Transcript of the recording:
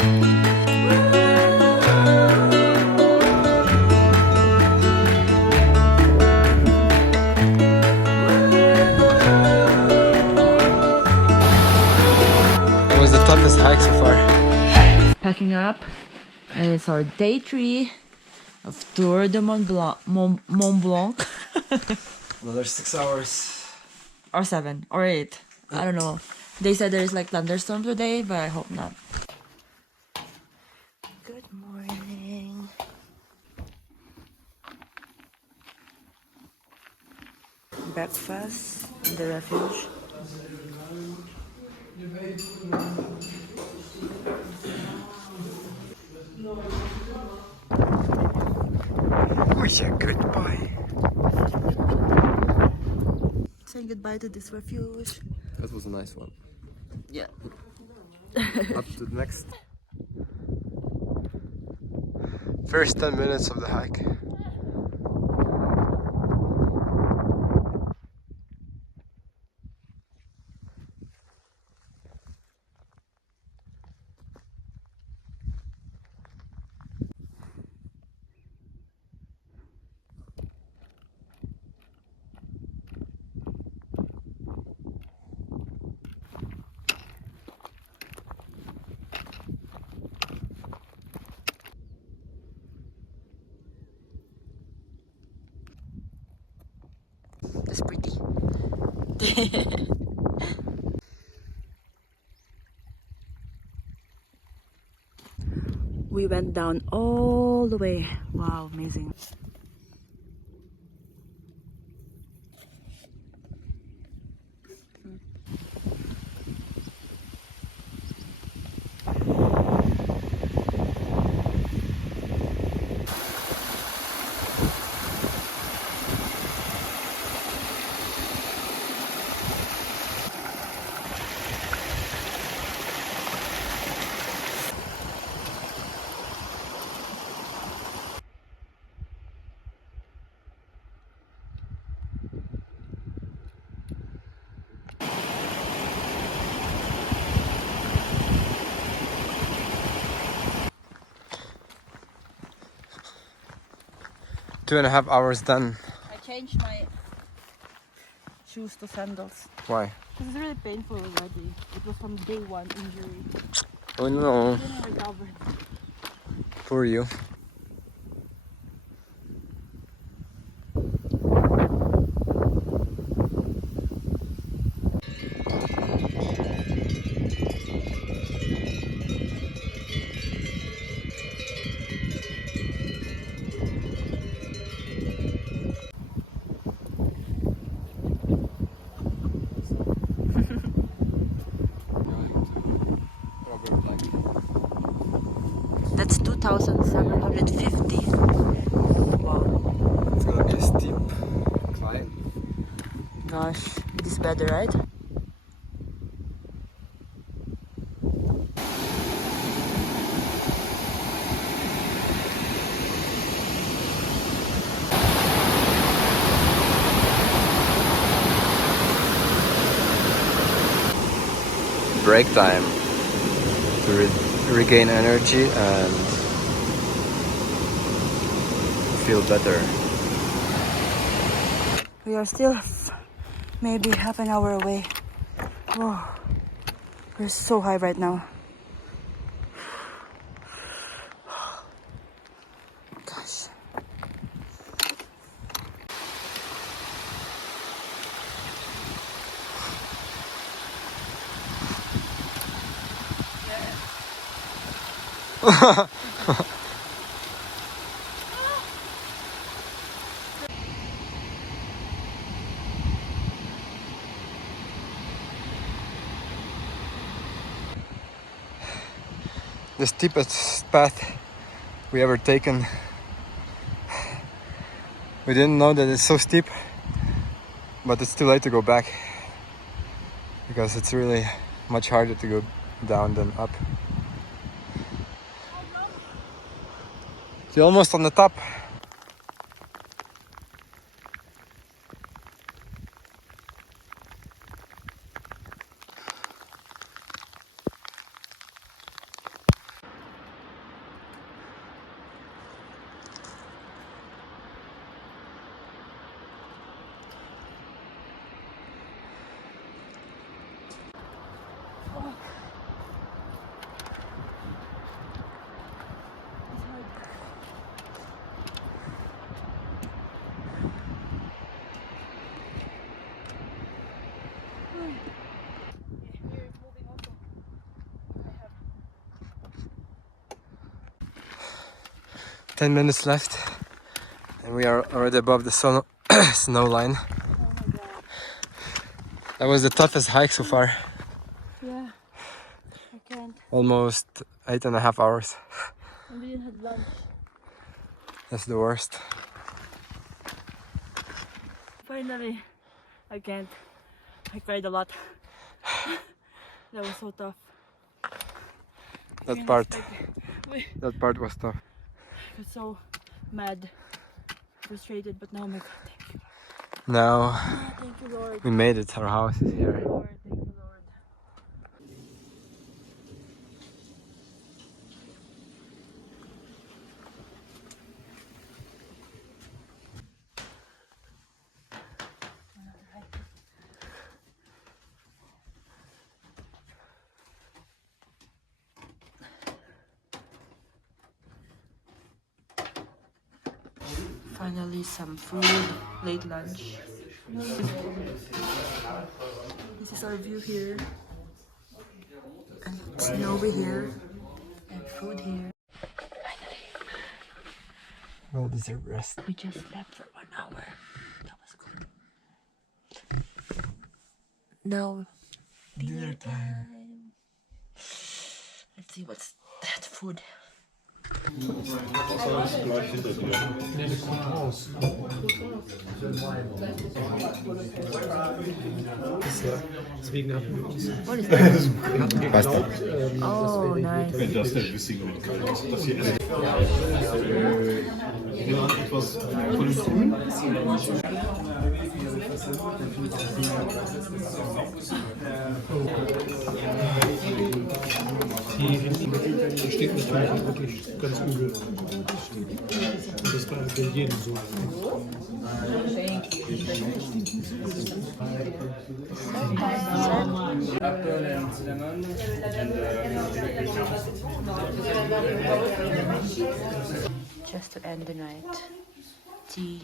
It was the toughest hike so far. Packing up, and it's our day 3 of Tour de Mont Blanc. Mont Blanc. Another 6 hours. Or 7 or 8. I don't know. They said there's like thunderstorm today, but I hope not. Good morning. Breakfast in the refuge. Oh yeah, goodbye. Saying goodbye to this refuge. That was a nice one. Yeah. Up to the next. First 10 minutes of the hike. That's pretty. We went down all the way. Wow, amazing. Two and a half hours done. I changed my shoes to sandals. Why? Because it's really painful already. It was from day 1 injury. Oh no. Then I recovered. Poor you. That's 2,750. Wow. It's gonna be a steep climb. Gosh, it is better, right? Break time to regain energy and feel better. We are still maybe half an hour away. Whoa. We're so high right now. Gosh. The steepest path we ever taken. We didn't know that it's so steep, but it's too late to go back because it's really much harder to go down than up. You're almost on the top. have 10 minutes left, and we are already above the snow line. Oh my god. That was the toughest hike so far. Yeah. I can't. Almost 8.5 hours. And we didn't have lunch. That's the worst. Finally, I can't. I cried a lot. That was so tough. That part was tough. I was so mad, frustrated, but now I'm like, thank you. Now Oh, thank you, Lord. we made it. Our house is here. Lord, thank you, Lord. Finally, some food, late lunch. This is our view here, and snowy here, and food here. Well deserved rest. We just slept for 1 hour. That was good. Now, dinner time. Let's see what's that food. What is that? Pasta. Oh, nice. Die steht natürlich wirklich ganz übel. Und das war bei jedem so. Just to end the night. Tea.